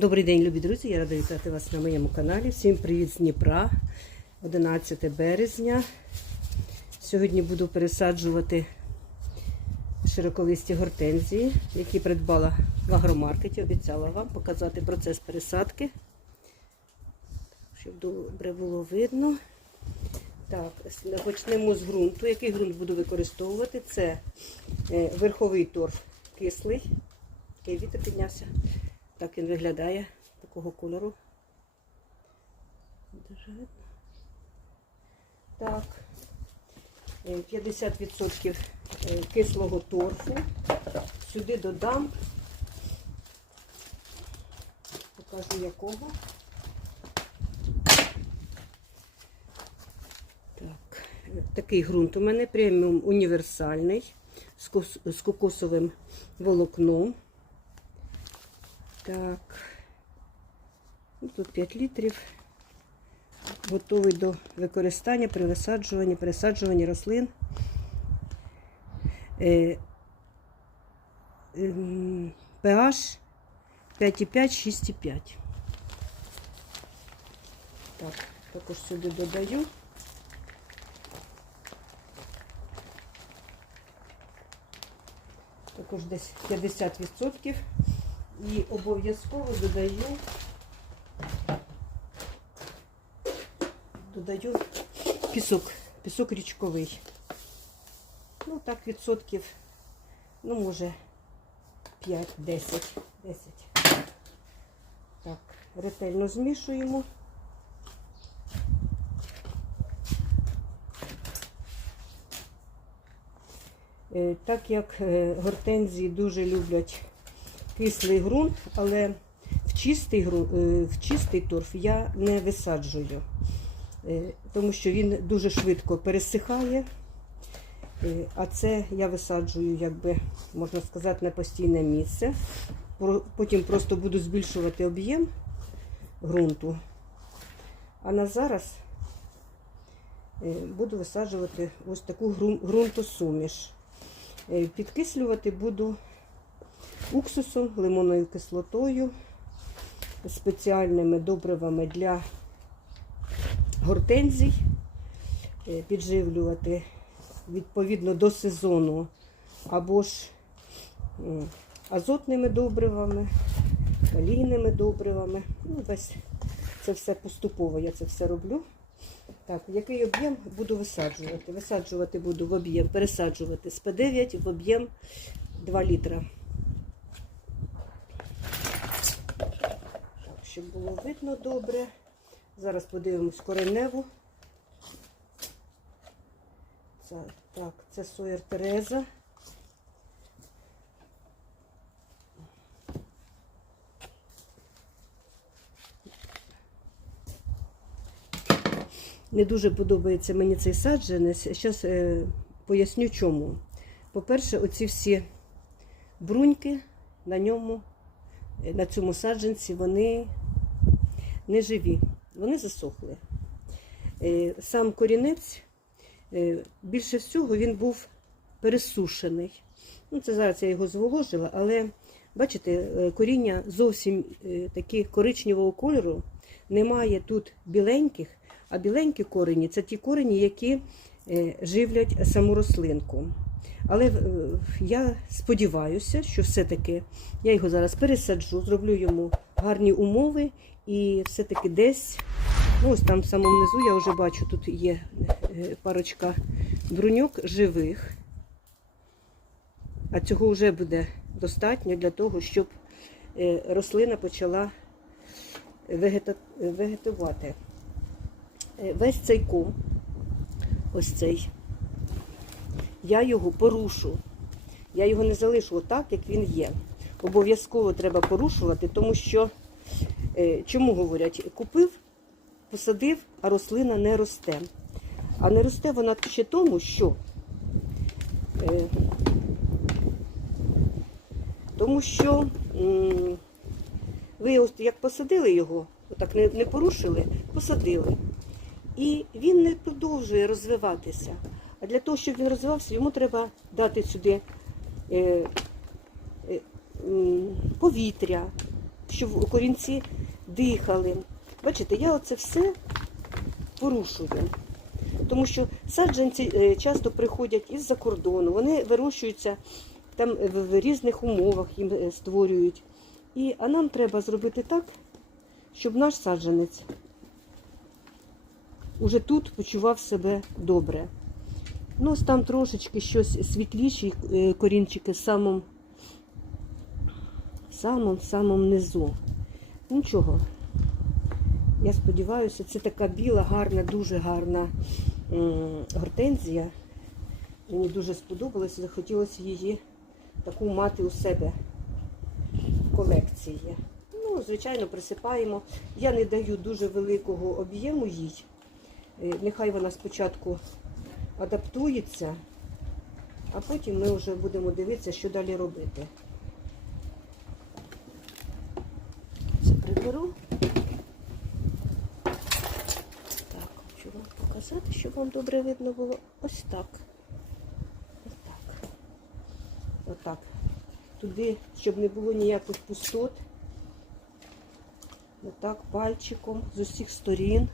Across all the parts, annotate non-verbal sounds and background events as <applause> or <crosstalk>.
Добрий день, любі друзі! Я рада вітати вас на моєму каналі. Всім привіт з Дніпра, 11 березня. Сьогодні буду пересаджувати широколисті гортензії, які придбала в агромаркеті. Обіцяла вам показати процес пересадки, щоб добре було видно. Так, почнемо з ґрунту. Який ґрунт буду використовувати? Це е, верховий торф кислий. Такий вітер піднявся. Так він виглядає такого кольору. Дуже видно. Так. Е, 50% е, кислого торфу. Сюди додам. Покажу якого. Так, е, такий ґрунт у мене преміум універсальний з кокосовим волокном. Так, ну, тут 5 літрів. Готовий до використання при висаджуванні, пересаджуванні рослин. Е, ем, pH 5,5, 6,5. Так, також сюди додаю. Також десь 50%. І обов'язково додаю додаю пісок, пісок річковий. Ну, так, відсотків, ну, може, 5, 10, 10. Так, ретельно змішуємо. Е, Так як е, гортензії дуже люблять кислий ґрунт, але в чистий, е, в чистий торф я не висаджую, е, тому що він дуже швидко пересихає. Е, А це я висаджую, якби можна сказати, на постійне місце. Потім просто буду збільшувати об'єм ґрунту. А на зараз буду висаджувати ось таку ґрун- ґрунтосуміш. Підкислювати буду уксусом, лимонною кислотою, спеціальними добривами для гортензій, Е, підживлювати відповідно до сезону, або ж азотними добривами, калійними добривами. Ну, весь це все поступово, я це все роблю. Так, який об'єм буду висаджувати? Висаджувати буду в об'єм, пересаджувати з П9 в об'єм 2 літра. Так, щоб було видно добре. Зараз подивимось кореневу. Це, так, це соєр Тереза. Не дуже подобається мені цей саджанець. Зараз е, поясню чому. По-перше, оці всі бруньки на ньому, е, на цьому саджанці, вони не живі, вони засохли. Е, Сам корінець, е, більше всього, він був пересушений. Ну, це зараз я його зволожила, але бачите, е, коріння зовсім такі коричневого кольору. Немає тут біленьких, а біленькі корені це ті корені, які живлять саму рослинку. Але я сподіваюся, що все-таки я його зараз пересаджу, зроблю йому гарні умови і все-таки десь, ну ось там в самому низу я вже бачу, тут є е, парочка бруньок живих. А цього вже буде достатньо для того, щоб е, рослина почала вегетувати. Е, Весь цей ком, ось цей, я його порушу. Я його не залишу отак, як він є. Обов'язково треба порушувати, тому що, чому говорять, купив, посадив, а рослина не росте. А не росте вона ще тому, що е, тому що ви ось як посадили його, отак не, не порушили, посадили. І він не продовжує розвиватися. А для того, щоб він розвивався, йому треба дати сюди е, е, повітря, щоб корінці дихали. Бачите, я оце все порушую. Тому що саджанці е, часто приходять із-за кордону, вони вирощуються там в різних умовах їм е, створюють. І, а нам треба зробити так, щоб наш саджанець уже тут почував себе добре. Ну, ось там трошечки щось світліші е, корінчики в самому, в самому, в самому низу. Нічого. Я сподіваюся, це така біла, гарна, дуже гарна гортензія. Мені дуже сподобалося, захотілося її таку мати у себе в колекції. Ну, звичайно, присипаємо. Я не даю дуже великого об'єму їй. Е, Нехай вона спочатку адаптується, а потім ми вже будемо дивитися, що далі робити. Це приберу. Так, хочу вам показати, щоб вам добре видно було. Ось так. Ось так. Отак. Туди, щоб не було ніяких пустот. Отак пальчиком з усіх сторін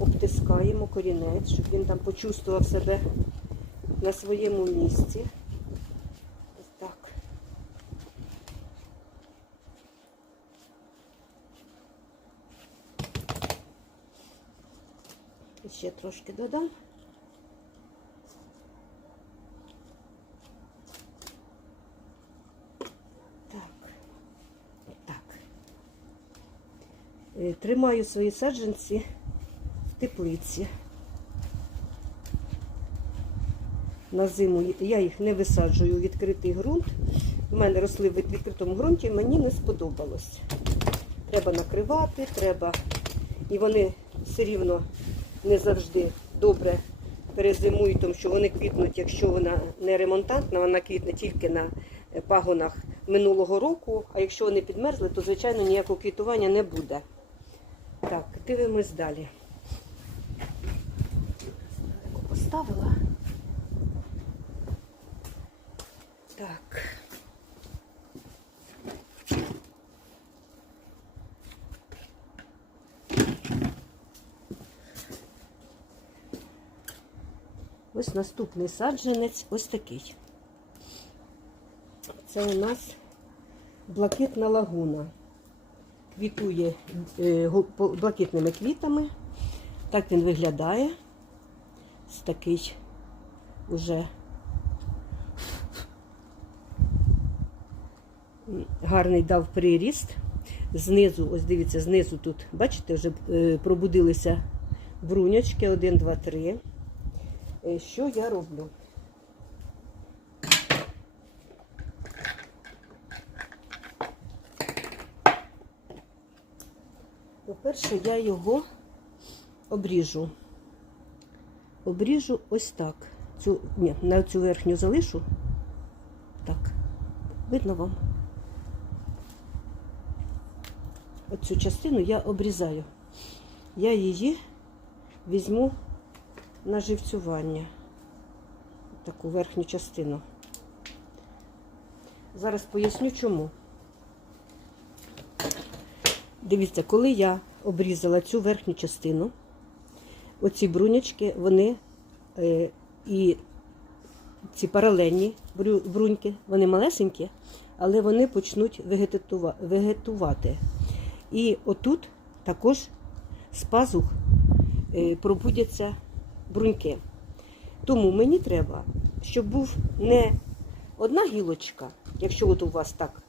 обтискаємо корінець, щоб він там почувствував себе на своєму місці. Ось так. І Ще трошки додам. Так. Так. Е, Тримаю свої саджанці в теплиці. На зиму я їх не висаджую у відкритий ґрунт. У мене росли в відкритому ґрунті, мені не сподобалось. Треба накривати, треба. І вони все рівно не завжди добре перезимують, тому що вони квітнуть, якщо вона не ремонтантна, вона квітне тільки на пагонах минулого року, а якщо вони підмерзли, то, звичайно, ніякого квітування не буде. Так, дивимось далі. Поставила. Так. Ось наступний саджанець, ось такий. Це у нас блакитна лагуна. Квітує е, блакитними квітами. Так він виглядає. Ось такий уже гарний дав приріст. Знизу, ось дивіться, знизу тут, бачите, вже е, пробудилися брунячки. Один, два, три. Е, Що я роблю? По-перше, я його обріжу. Обріжу ось так. Цю, ні, на цю верхню залишу. Так. Видно вам? Оцю частину я обрізаю. Я її візьму на живцювання. Таку верхню частину. Зараз поясню чому. Дивіться, коли я обрізала цю верхню частину, оці брунячки, вони е, і ці паралельні бруньки, вони малесенькі, але вони почнуть вегетувати. І отут також з пазух е, пробудяться бруньки. Тому мені треба, щоб був не одна гілочка, якщо от у вас так,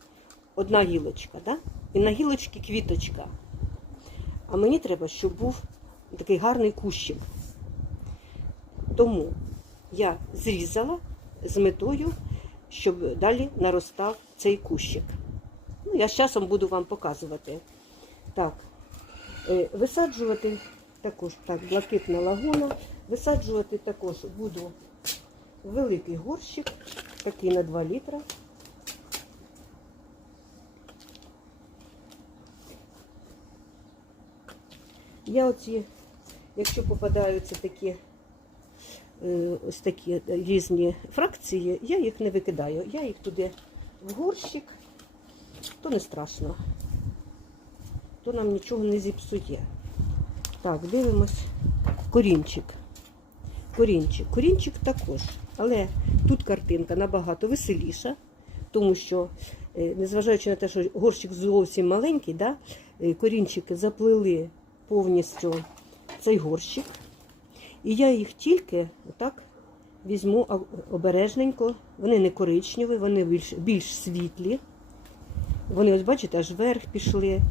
одна гілочка, да? і на гілочці квіточка. А мені треба, щоб був такий гарний кущик. Тому я зрізала з метою, щоб далі наростав цей кущик. Ну, я з часом буду вам показувати. Так, е, висаджувати також так, блакитна лагуна. Висаджувати також буду великий горщик, такий на 2 літра. Я оці, якщо попадаються такі е, ось такі різні фракції, я їх не викидаю. Я їх туди в горщик то не страшно. То нам нічого не зіпсує. Так, дивимось. Корінчик. Корінчик. Корінчик також. Але тут картинка набагато веселіша, тому що, е, незважаючи на те, що горщик зовсім маленький, да, е, корінчики заплили повністю цей горщик. І я їх тільки отак візьму обережненько. Вони не коричневі, вони більш, більш світлі. Вони, ось бачите, аж вверх пішли.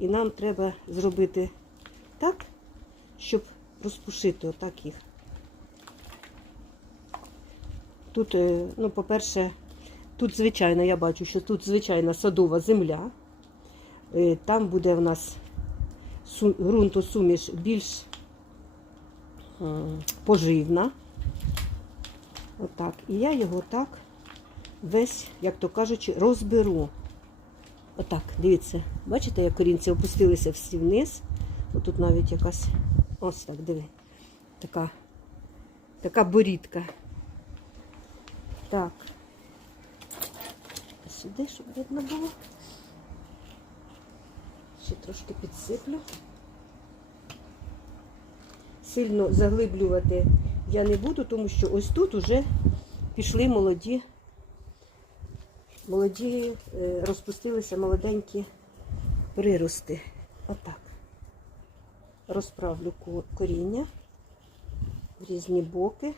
І нам треба зробити так, щоб розпушити отак їх. Тут, е, ну, по-перше, тут звичайно, я бачу, що тут звичайна садова земля. Е, Там буде в нас су- ґрунтосуміш більш поживна. Отак. І я його так весь, як то кажучи, розберу. Отак, дивіться, бачите, як корінці опустилися всі вниз. Отут навіть якась, ось так, диви. Така, така борідка. Так. Сюди, щоб видно було. Ще трошки підсиплю. Сильно заглиблювати я не буду, тому що ось тут уже пішли молоді, молоді, е, розпустилися молоденькі прирости. Отак. Розправлю коріння в різні боки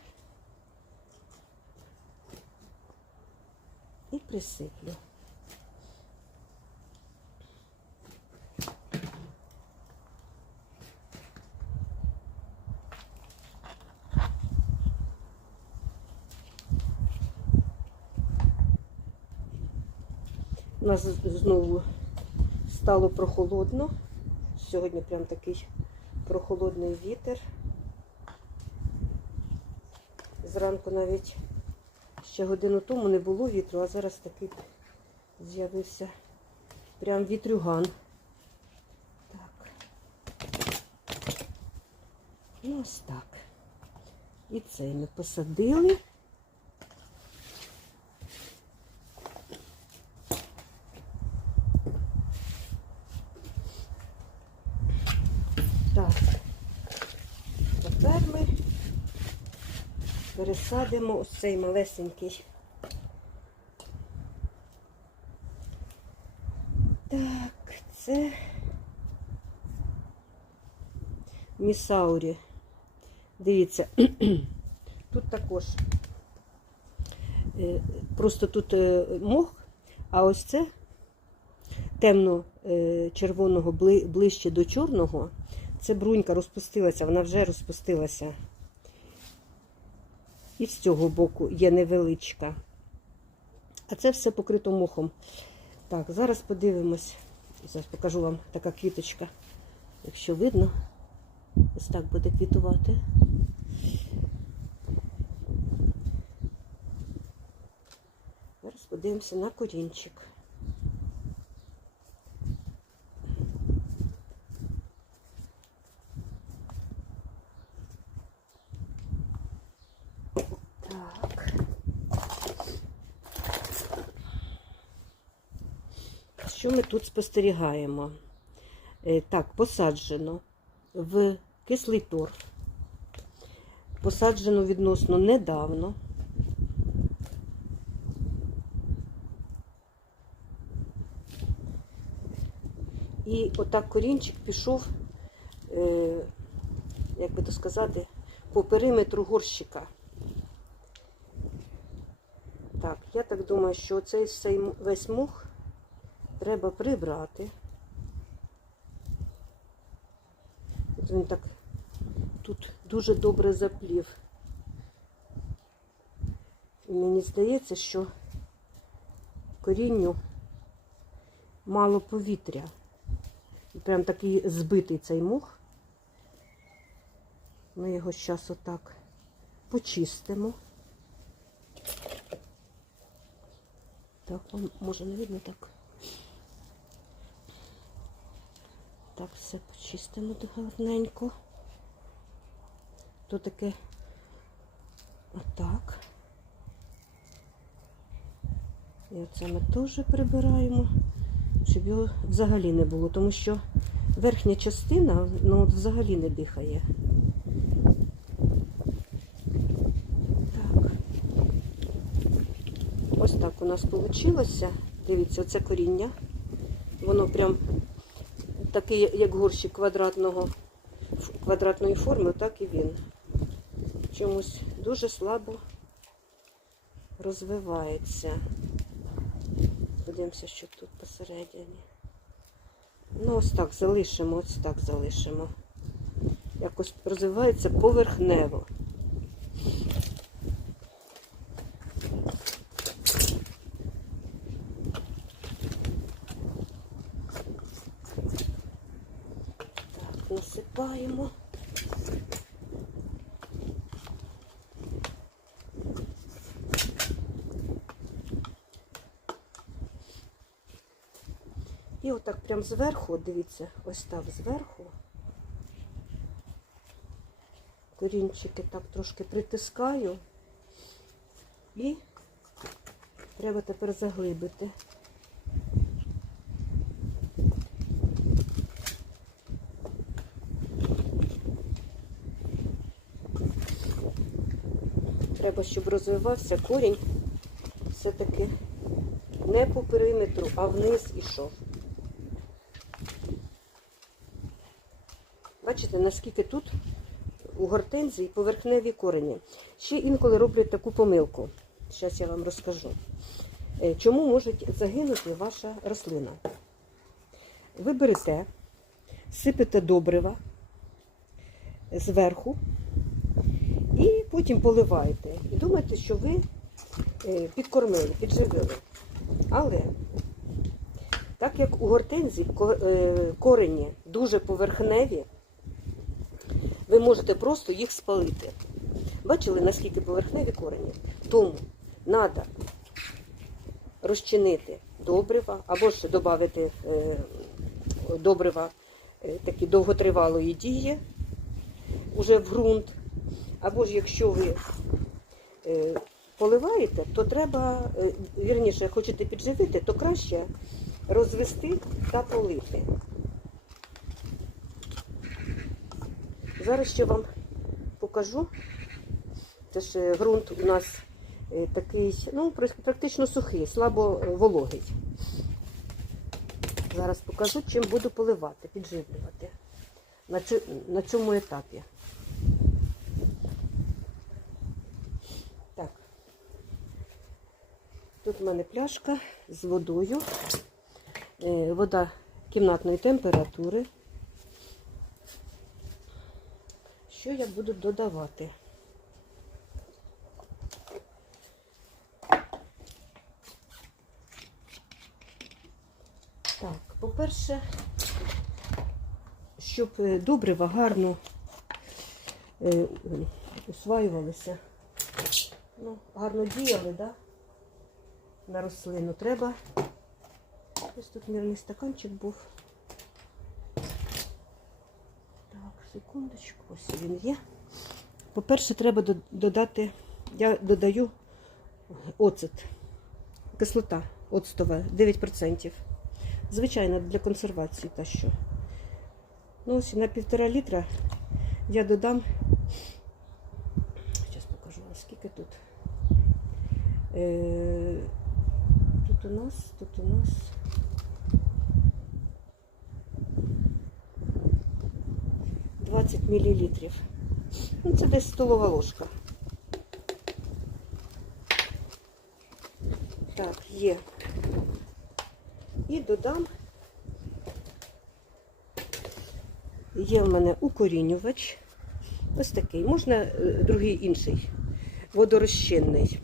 присиплю. У нас знову стало прохолодно. Сьогодні прям такий прохолодний вітер. Зранку навіть ще годину тому не було вітру, а зараз такий з'явився прям вітрюган. Так. І ось так. І цей ми посадили. Так, тепер ми пересадимо ось цей малесенький. Так, це Місаурі. Дивіться, <clears throat> тут також е, просто тут е, мох, а ось це темно е, ближче до чорного. Це брунька розпустилася, вона вже розпустилася. І з цього боку є невеличка. А це все покрито мохом. Так, зараз подивимось. Зараз покажу вам така квіточка. Якщо видно, ось так буде квітувати. Зараз подивимося на корінчик. Що ми тут спостерігаємо? Е, Так, посаджено в кислий торф. Посаджено відносно недавно. І отак корінчик пішов, е, як би то сказати, по периметру горщика. Так, я так думаю, що цей весь мох треба прибрати. От він так тут дуже добре заплів. І мені здається, що корінню мало повітря. І прям такий збитий цей мох. Ми його зараз отак почистимо. Так, може не видно так. Так, все почистимо гарненько. То таке отак. І оце ми теж прибираємо щоб його взагалі не було, тому що верхня частина ну, от взагалі не дихає. Так. Ось так у нас вийшло. Дивіться, це коріння. Воно прям таке, як горщик квадратного, квадратної форми, так і він. Чомусь дуже слабо розвивається. Подивимося, що тут посередині. Ну, ось так залишимо, ось так залишимо. Якось розвивається поверхнево. Так, насипаємо. І отак прям зверху, дивіться, ось так зверху. Корінчики так трошки притискаю. І треба тепер заглибити. Треба, щоб розвивався корінь все-таки не по периметру, а вниз ішов. Бачите, наскільки тут у гортензії поверхневі корені. Ще інколи роблять таку помилку. Зараз я вам розкажу. Е, Чому може загинути ваша рослина? Ви берете, сипете добрива зверху і потім поливаєте. І думаєте, що ви е, підкормили, підживили. Але так як у гортензії е, корені дуже поверхневі, ви можете просто їх спалити. Бачили, наскільки поверхневі корені? Тому треба розчинити добрива або ж додати е, добрива е, такі довготривалої дії уже в ґрунт. Або ж якщо ви е, поливаєте, то треба, вірніше, хочете підживити, то краще розвести та полити. Зараз ще вам покажу. Це ж е, ґрунт у нас е, такий, ну, практично сухий, слабо е, вологий. Зараз покажу, чим буду поливати, підживлювати. На, на цьому етапі. Так. Тут в мене пляшка з водою. Вода кімнатної температури. Що я буду додавати? Так, по-перше, щоб е, добрива гарно е, усваювалися, ну, гарно діяли, да? на рослину. Треба. Ось тут мірний стаканчик був. Так, секундочку, ось він є. По-перше, треба додати, я додаю оцет, кислота оцтова 9%. Звичайно, для консервації та що. Ну, ось на півтора літра я додам. Зараз покажу, скільки тут. Е, Тут у нас, тут у нас. Двадцять мілілітрів. Ну, це десь столова ложка. Так, є. І додам. Є в мене укорінювач. Ось такий. Можна е, другий інший, водорозчинний.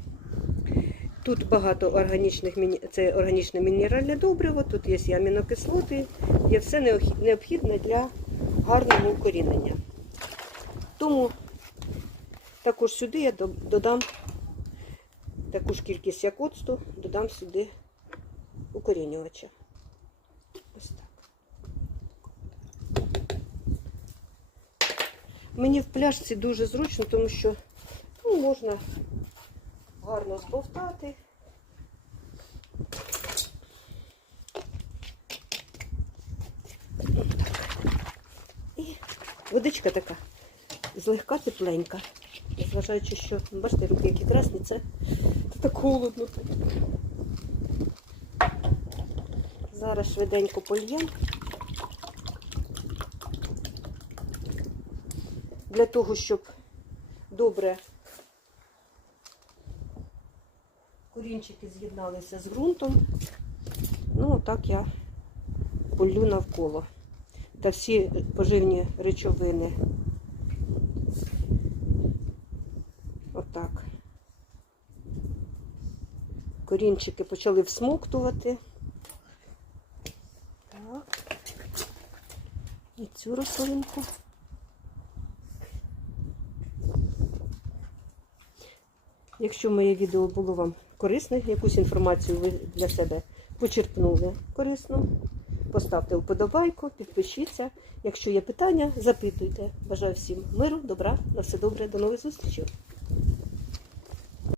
Тут багато органічних це органічне мінеральне добриво, тут є і амінокислоти, є все необхідне для гарного укорінення. Тому також сюди я додам таку ж кількість як оцту, додам сюди укорінювача. Ось так. Мені в пляшці дуже зручно, тому що ну, можна гарно збовтати. Водичка така злегка тепленька. Зважаючи, що бачите, руки які красні, це так холодно. Зараз швиденько польємо. Для того, щоб добре корінчики з'єдналися з ґрунтом. Ну, отак я полю навколо. Та всі поживні речовини. Отак. Корінчики почали всмоктувати. Так. І цю рослинку. Якщо моє відео було вам корисне, якусь інформацію ви для себе почерпнули корисну, поставте вподобайку, підпишіться. Якщо є питання, запитуйте. Бажаю всім миру, добра, на все добре, до нових зустрічей.